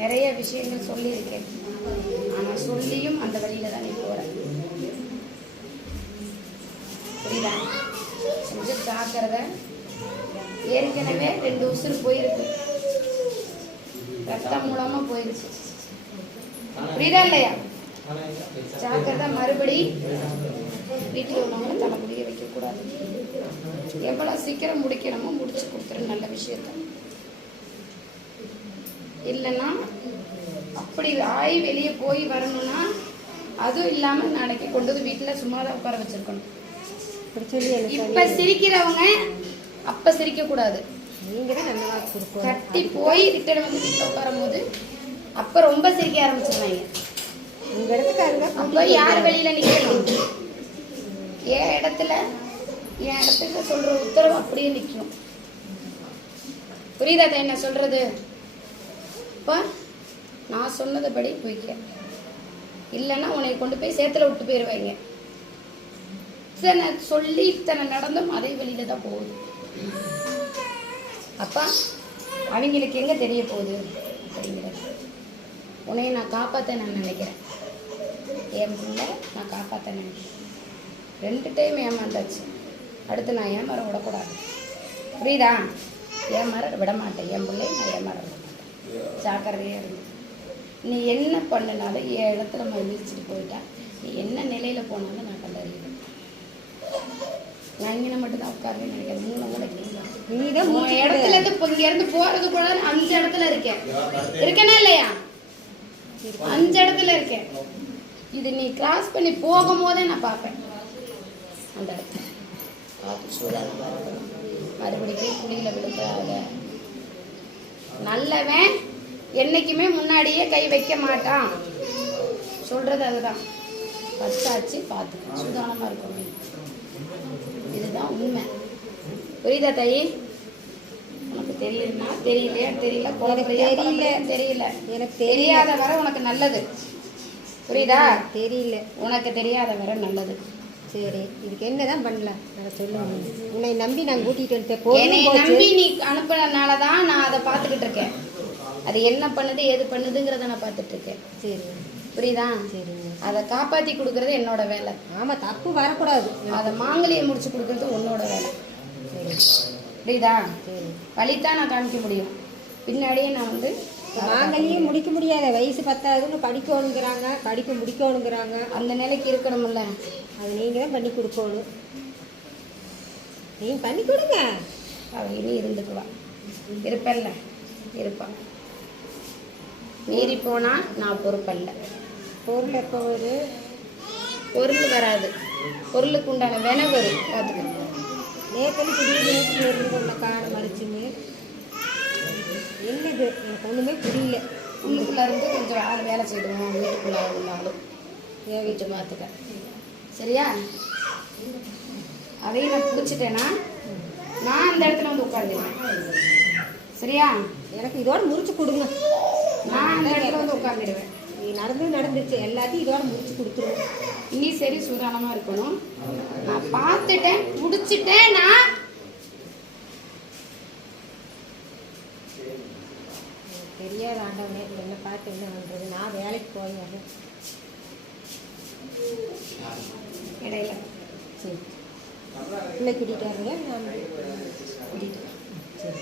நிறைய விஷயங்கள் சொல்லியிருக்கேன். ஆனால் சொல்லியும் அந்த வழியில தான் நீ போற. புரியுதா? கொஞ்சம் ஜாக்கிரதை. ஏற்கனவே 2 உசுறு போயிருக்கு, ரத்தம் மூலமா போயிருக்கு. புரியுதா இல்லையா? ஜாக்கிரதை. மறுபடி வீட்டில் உள்ளவங்க தலைமுடிய வைக்கக்கூடாது. எவ்வளோ சீக்கிரம் முடிக்கணுமோ முடிச்சு கொடுத்துரு நல்ல விஷயத்த. இல்லைன்னா அப்படி ஆய் வெளியே போய் வரணும்னா அதுவும் இல்லாமல் நாளைக்கு கொண்டு வந்து வீட்டில் சும்மா தான் உட்கார வச்சிருக்கணும். இப்ப சிரிக்கிறவங்க அப்ப சிரிக்க கூடாது. கட்டி போய் ரிட்டர்ன் வந்து வீட்டில் உட்காரும் போது அப்ப ரொம்ப சிரிக்க ஆரம்பிச்சிருவாங்க. அப்ப யார் வெளியில நிக்கணும்? என் இடத்துல சொல்ற உத்தரவு அப்படியே நிற்கும். புரியுதா என்ன சொல்றது? இப்ப நான் சொன்னதுபடி போய்க்க, இல்லைன்னா உன்னை கொண்டு போய் சேத்துல விட்டு போயிடுவாங்க. இத்தனை சொல்லி இத்தனை நடந்தும் அதே வெளியில தான் போகுது. அப்பா அவங்களுக்கு எங்க தெரிய போகுது அப்படிங்கிறது. உன்னைய நான் காப்பாற்ற நான் நினைக்கிறேன். என் பிள்ளை நான் காப்பாற்ற நினைக்கிறேன். 2 டைம் ஏமாந்தாச்சு. அடுத்து நான் ஏமாற விடக்கூடாது. புரியுதா? ஏமாற விட மாட்டேன். என் பிள்ளை நான் ஏமாற விட மாட்டேன். ஜாக்கிரதையாக இருந்து நீ என்ன பண்ணினாலும் என் இடத்துல நம்ம விரிச்சிட்டு போயிட்டா நீ என்ன நிலையில போனாலும் நான் கண்டறிவேன். நான் இங்கே மட்டும்தான் உட்காருவேன் நினைக்கிறேன். 3 இடத்துல இருந்து இங்க இருந்து போறது கூட 5 இடத்துல இருக்கேனா இல்லையா? 5 இடத்துல இருக்கேன். இது நீ கிராஸ் பண்ணி போகும் போதே நான் பார்ப்பேன். அந்த இடத்துல மறுபடியும் குழியில விழுக்காத. நல்லவன் என்னைக்குமே முன்னாடியே கை வைக்க மாட்டான். சொல்றது அதுதான். கஷ்டாச்சு பார்த்து சுதானமா இருக்கணும். இதுதான் உண்மை. புரியுதா தாயி? உனக்கு தெரியுதுன்னா தெரியலையா? தெரியல தெரியல எனக்கு தெரியாத வரை உனக்கு நல்லது. புரியுதா? தெரியல உனக்கு தெரியாத வரை நல்லது. சரி, இதுக்கு என்னதான் பண்ணலாம்? நான் சொல்லுங்க. உன்னை நம்பி நான் கூட்டிட்டு வந்துட்டேன். என்னை நம்பி நீ அனுப்புனதுனால தான் நான் அதை பார்த்துக்கிட்டு இருக்கேன். அது என்ன பண்ணுது ஏது பண்ணுதுங்கிறத நான் பார்த்துட்டு இருக்கேன். சரி, புரியுதா? சரிங்க. அதை காப்பாற்றி கொடுக்கறது என்னோட வேலை. ஆமாம், தப்பு வரக்கூடாது. அதை மாங்கலியை முடிச்சு கொடுக்கறது உன்னோட வேலை. சரி, புரியுதா? சரி, வழித்தான் நான் காமிக்க முடியும். பின்னாடியே நான் வந்து மாங்கலியே முடிக்க முடியாத. வயசு 10ஆவதுன்னு படிக்கணுங்கிறாங்க, படிப்பு முடிக்கணுங்கிறாங்க. அந்த நிலைக்கு இருக்கணும்ல. அது நீங்கள் தான் பண்ணி கொடுக்கணும். நீங்கள் பண்ணி கொடுங்க. அவள் இனி இருந்துக்குவா. இருப்பல்ல இருப்பான். மீறி போனால் நான் பொறுப்பல்ல. பொருள் எப்போ வரும்? பொருள் வராது. பொருளுக்கு உண்டான வினை வரும். பார்த்துக்க. நேற்று திடீர்னு உள்ள காண மறைச்சுன்னு என்னது எனக்கு ஒன்றுமே புரியல. உள்ளுக்குள்ளே இருந்து கொஞ்சம் ஆள் வேலை செய்துவோம். வீட்டுக்குள்ளே இருந்தாலும் வீட்டு பார்த்துக்க. சரியா? அதையும் நான் பிடிச்சிட்டேன்னா நான் அந்த இடத்துல வந்து உட்காந்துருவேன். சரியா? எனக்கு இதோட முடிச்சு கொடுங்க. நான் அந்த இடத்துல வந்து உட்காந்துடுவேன். நீ நடந்துச்சு எல்லாத்தையும் இதோட முடிச்சு கொடுத்துருவேன். நீ சரி சூதானமாக இருக்கணும். நான் பார்த்துட்டேன், பிடிச்சிட்டேன். நான் தெரியாத ஆண்டவனே என்ன பார்த்து என்ன பண்ணுறது? நான் வேலைக்கு போய் வரேன் இடையில. சரி, பிள்ளை கூட்டிகிட்டு வரீங்க? நான் கூட்டிகிட்டு. சரி.